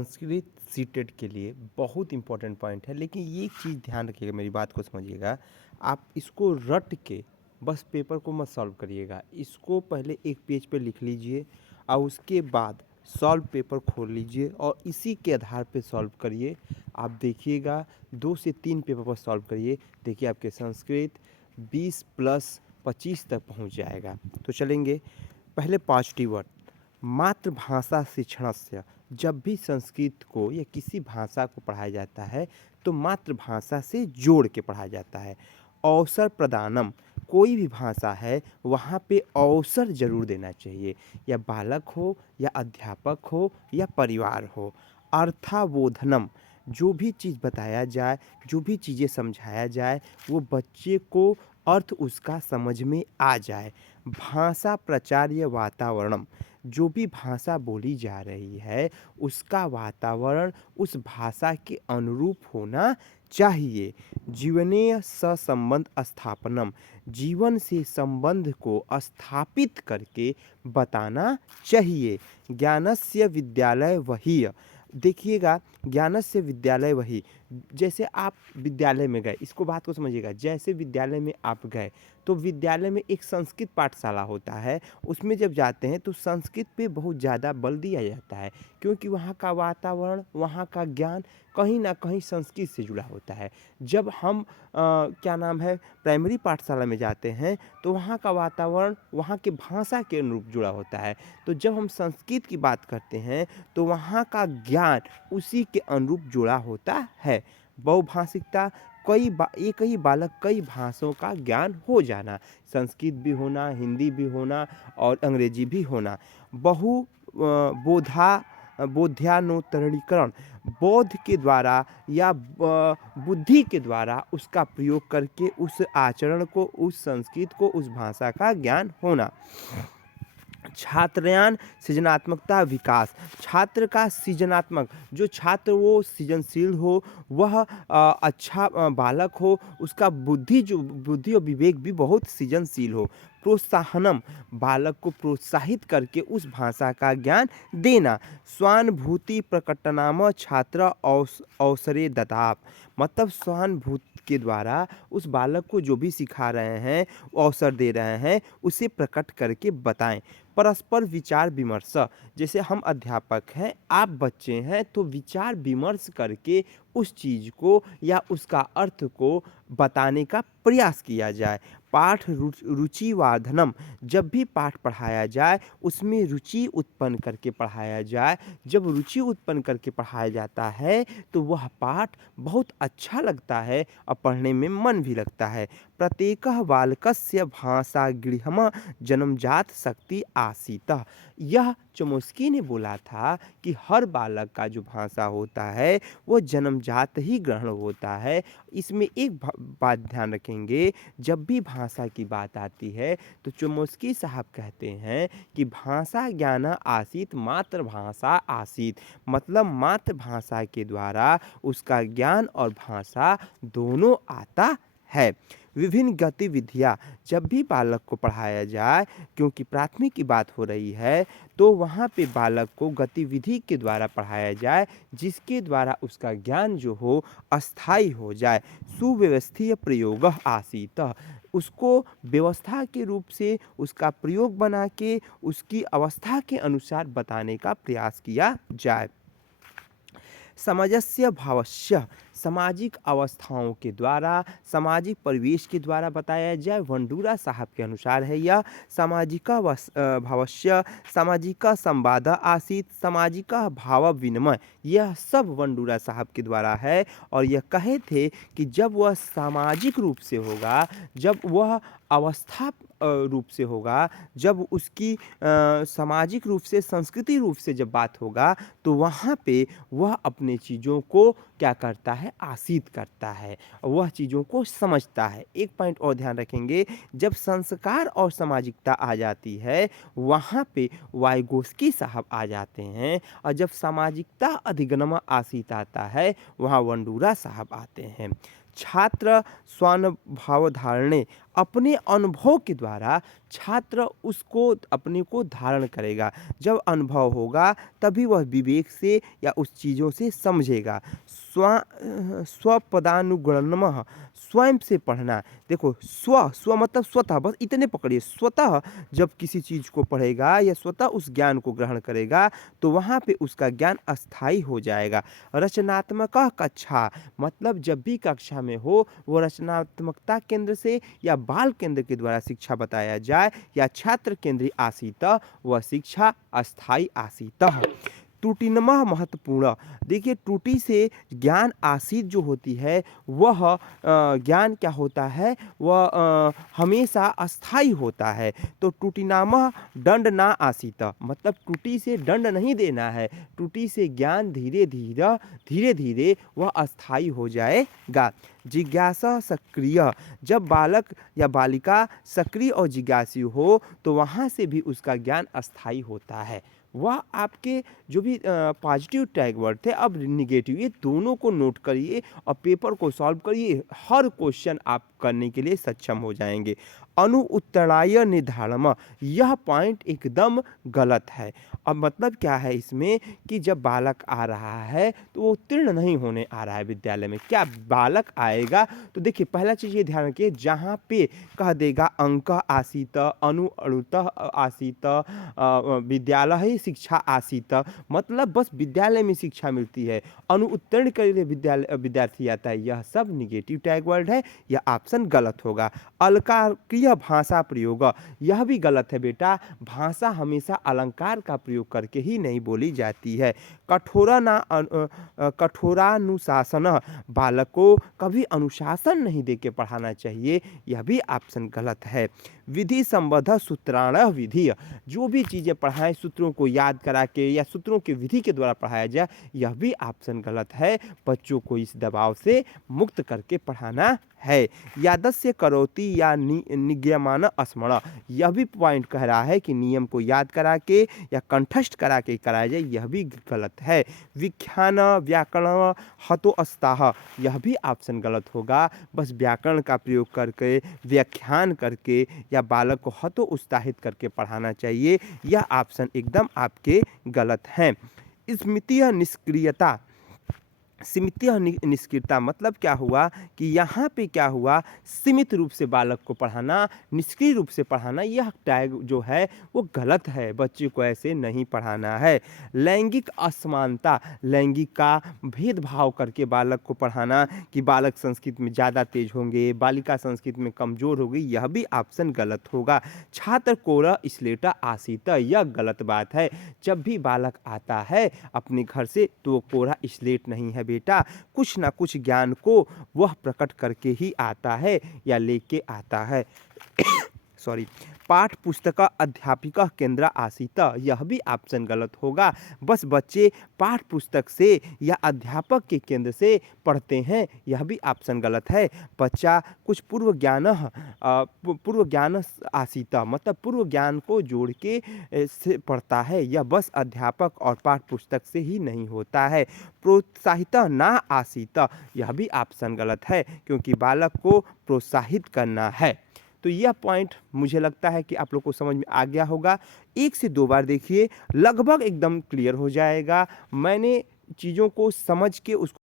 Sanskrit CTET के लिए बहुत इम्पोर्टेंट पॉइंट है, लेकिन ये एक चीज़ ध्यान रखिएगा, मेरी बात को समझिएगा। आप इसको रट के बस पेपर को मत सॉल्व करिएगा। इसको पहले एक पेज पे लिख लीजिए और उसके बाद सॉल्व पेपर खोल लीजिए और इसी के आधार पे सॉल्व करिए। आप देखिएगा 2 से 3 पेपर पर सॉल्व करिए, देखिए आपके संस्कृत 20 प्लस 25 तक पहुंच जाएगा। तो चलेंगे, पहले पॉजिटिव वर्ड मातृभाषा शिक्षणस्य। जब भी संस्कृत को या किसी भाषा को पढ़ाया जाता है तो मातृभाषा से जोड़ के पढ़ाया जाता है। अवसर प्रदानम, कोई भी भाषा है वहाँ पे अवसर जरूर देना चाहिए, या बालक हो या अध्यापक हो या परिवार हो। अर्थावोधनम, जो भी चीज़ बताया जाए, जो भी चीज़ें समझाया जाए, वो बच्चे को अर्थ उसका समझ में आ जाए। भाषा प्रचार्य वातावरणम, जो भी भाषा बोली जा रही है उसका वातावरण उस भाषा के अनुरूप होना चाहिए। जीवनीय संबंध स्थापनम, जीवन से संबंध को स्थापित करके बताना चाहिए। ज्ञानस्य विद्यालय वही, देखिएगा ज्ञानस्य विद्यालय वही, जैसे आप विद्यालय में गए, इसको बात को समझिएगा। जैसे विद्यालय में आप गए तो विद्यालय में एक संस्कृत पाठशाला होता है, उसमें जब जाते हैं तो संस्कृत पे बहुत ज़्यादा बल दिया जाता है, क्योंकि वहाँ का वातावरण, वहाँ का ज्ञान कहीं ना कहीं संस्कृत से जुड़ा होता है। जब हम क्या नाम है, प्राइमरी पाठशाला में जाते हैं तो वहाँ का वातावरण वहाँ के भाषा के अनुरूप जुड़ा होता है। तो जब हम संस्कृत की बात करते हैं तो वहाँ का ज्ञान उसी के अनुरूप जुड़ा होता है। बहुभाषिकता, एक ही बालक कई भाषाओं का ज्ञान हो जाना, संस्कृत भी होना, हिंदी भी होना और अंग्रेजी भी होना। बोध्यानुतरणीकरण, बोध के द्वारा या बुद्धि के द्वारा उसका प्रयोग करके उस आचरण को, उस संस्कृत को, उस भाषा का ज्ञान होना। छात्रयान सृजनात्मकता विकास, छात्र का सृजनात्मक, जो छात्र वो सृजनशील हो, वह अच्छा बालक हो, उसका बुद्धि और विवेक भी बहुत सृजनशील हो। प्रोत्साहनम, बालक को प्रोत्साहित करके उस भाषा का ज्ञान देना। स्वानुभूति प्रकटनाम छात्र अवसरे दताप, मतलब सहानुभूति के द्वारा उस बालक को जो भी सिखा रहे हैं, अवसर दे रहे हैं, उसे प्रकट करके बताएं। परस्पर विचार विमर्श, जैसे हम अध्यापक हैं, आप बच्चे हैं, तो विचार विमर्श करके उस चीज़ को या उसका अर्थ को बताने का प्रयास किया जाए। पाठ रुचिवर्धनम, जब भी पाठ पढ़ाया जाए उसमें रुचि उत्पन्न करके पढ़ाया जाए। जब रुचि उत्पन्न करके पढ़ाया जाता है तो वह पाठ बहुत अच्छा लगता है और पढ़ने में मन भी लगता है। प्रत्येकः बालकस्य भाषागृहम् जन्मजात शक्ति आसीतः, यह चोम्स्की ने बोला था कि हर बालक का जो भाषा होता है वो जन्मजात ही ग्रहण होता है। इसमें एक बात ध्यान रखेंगे, जब भी भाषा की बात आती है तो चोम्स्की साहब कहते हैं कि भाषा ज्ञान आसीत मातृभाषा आसीत, मतलब मातृभाषा के द्वारा उसका ज्ञान और भाषा दोनों आता है। विभिन्न गतिविधियाँ, जब भी बालक को पढ़ाया जाए, क्योंकि प्राथमिक की बात हो रही है, तो वहाँ पे बालक को गतिविधि के द्वारा पढ़ाया जाए जिसके द्वारा उसका ज्ञान जो हो अस्थायी हो जाए। सुव्यवस्थीय प्रयोग आसीत, उसको व्यवस्था के रूप से उसका प्रयोग बना के उसकी अवस्था के अनुसार बताने का प्रयास किया जाए। समाजस्य भावस्य, सामाजिक अवस्थाओं के द्वारा, सामाजिक परिवेश के द्वारा बताया जाए। वंडूरा साहब के अनुसार है यह। सामाजिक भावस्य सामाजिक संवाद आसीत, सामाजिक भाव विनिमय, यह सब वंडूरा साहब के द्वारा है। और यह कहे थे कि जब वह सामाजिक रूप से होगा, जब वह अवस्था रूप से होगा, जब उसकी सामाजिक रूप से, संस्कृति रूप से जब बात होगा, तो वहाँ पे वह अपने चीज़ों को क्या करता है, आसीत करता है, वह चीज़ों को समझता है। एक पॉइंट और ध्यान रखेंगे, जब संस्कार और सामाजिकता आ जाती है वहाँ पे वाइगोस्की साहब आ जाते हैं, और जब सामाजिकता अधिगम आसीत आता है वहाँ वंडूरा साहब आते हैं। छात्र स्वानुभाव धारणे, अपने अनुभव के द्वारा छात्र उसको अपने को धारण करेगा। जब अनुभव होगा तभी वह विवेक से या उस चीज़ों से समझेगा। स्वपदानुगुणनमः, स्वयं से पढ़ना। देखो स्व मतलब स्वतः, बस इतने पकड़िए। स्वतः जब किसी चीज़ को पढ़ेगा या स्वतः उस ज्ञान को ग्रहण करेगा तो वहाँ पे उसका ज्ञान अस्थायी हो जाएगा। रचनात्मक कक्षा, मतलब जब भी कक्षा में हो वो रचनात्मकता केंद्र से या बाल केंद्र के द्वारा शिक्षा बताया जाए या छात्र केंद्रीय आसीत, वह शिक्षा अस्थायी आसीत। त्रुटिनमः महत्वपूर्ण। देखिए त्रुटि से ज्ञान आसीत जो होती है वह ज्ञान क्या होता है, वह हमेशा अस्थायी होता है। तो त्रुटिनामः दंड ना आसीत, मतलब त्रुटि से दंड नहीं देना है। त्रुटि से ज्ञान धीरे धीरे वह अस्थायी हो जाएगा। जिज्ञासा सक्रिय, जब बालक या बालिका सक्रिय और जिज्ञासु हो तो वहाँ से भी उसका ज्ञान अस्थायी होता है। वह आपके जो भी पॉजिटिव टैग वर्ड थे, अब निगेटिव, ये दोनों को नोट करिए और पेपर को सॉल्व करिए। हर क्वेश्चन आप करने के लिए सक्षम हो जाएंगे। अनुउत्तराय निर्धारण, यह पॉइंट एकदम गलत है। अब मतलब क्या है इसमें कि जब बालक आ रहा है तो वो उत्तीर्ण नहीं होने आ रहा है विद्यालय में। क्या बालक आएगा तो देखिए पहला चीज़ ये ध्यान रखिए, जहाँ पे कह देगा अंक आसीत, अणुतः आसीत, विद्यालय शिक्षा आसीत, मतलब बस विद्यालय में शिक्षा मिलती है। अनुउत्तीर्ण के लिए विद्यार्थी आता है, यह सब निगेटिव टैग वर्ड है, यह ऑप्शन गलत होगा। अलंकारिक भाषा प्रयोग, यह भी गलत है बेटा। भाषा हमेशा अलंकार का प्रयोग करके ही नहीं बोली जाती है। कठोरानुशासन, बालक को कभी अनुशासन नहीं दे के पढ़ाना चाहिए, यह भी ऑप्शन गलत है। विधि संबद्ध सूत्राण विधि, जो भी चीज़ें पढ़ाएं सूत्रों को याद करा के या सूत्रों के विधि के द्वारा पढ़ाया जाए, यह भी ऑप्शन गलत है। बच्चों को इस दबाव से मुक्त करके पढ़ाना है। यादस्य करोति या निगमन स्मरण, यह भी पॉइंट कह रहा है कि नियम को याद करा के या कंठस्थ करा के कराया जाए, यह भी गलत है। विख्यान व्याकरण हतोस्ताह, यह भी ऑप्शन गलत होगा। बस व्याकरण का प्रयोग करके व्याख्यान करके या बालक को हतो उत्साहित करके पढ़ाना चाहिए, यह ऑप्शन एकदम आपके गलत हैं। स्मृतीय निष्क्रियता, सीमित निष्क्रियता मतलब क्या हुआ कि यहाँ पे क्या हुआ, सीमित रूप से बालक को पढ़ाना, निष्क्रिय रूप से पढ़ाना, यह टैग जो है वो गलत है। बच्चे को ऐसे नहीं पढ़ाना है। लैंगिक असमानता, लैंगिक का भेदभाव करके बालक को पढ़ाना कि बालक संस्कृत में ज़्यादा तेज होंगे, बालिका संस्कृत में कमज़ोर होगी, यह भी ऑप्शन गलत होगा। छात्र कोरा स्लेटा आसीत, यह गलत बात है। जब भी बालक आता है अपने घर से तो कोरा स्लेट नहीं है बेटा, कुछ ना कुछ ज्ञान को वह प्रकट करके ही आता है या लेके आता है। सॉरी। पाठ पुस्तक अध्यापिका केंद्र आसीत, यह भी ऑप्शन गलत होगा। बस बच्चे पाठ पुस्तक से या अध्यापक के केंद्र से पढ़ते हैं, यह भी ऑप्शन गलत है। बच्चा कुछ पूर्व ज्ञान आसीत, मतलब पूर्व ज्ञान को जोड़ के से पढ़ता है, यह बस अध्यापक और पाठ पुस्तक से ही नहीं होता है। प्रोत्साहित ना आसीत, यह भी ऑप्शन गलत है क्योंकि बालक को प्रोत्साहित करना है। तो यह पॉइंट मुझे लगता है कि आप लोग को समझ में आ गया होगा। 1 से 2 बार देखिए, लगभग एकदम क्लियर हो जाएगा। मैंने चीज़ों को समझ के उसको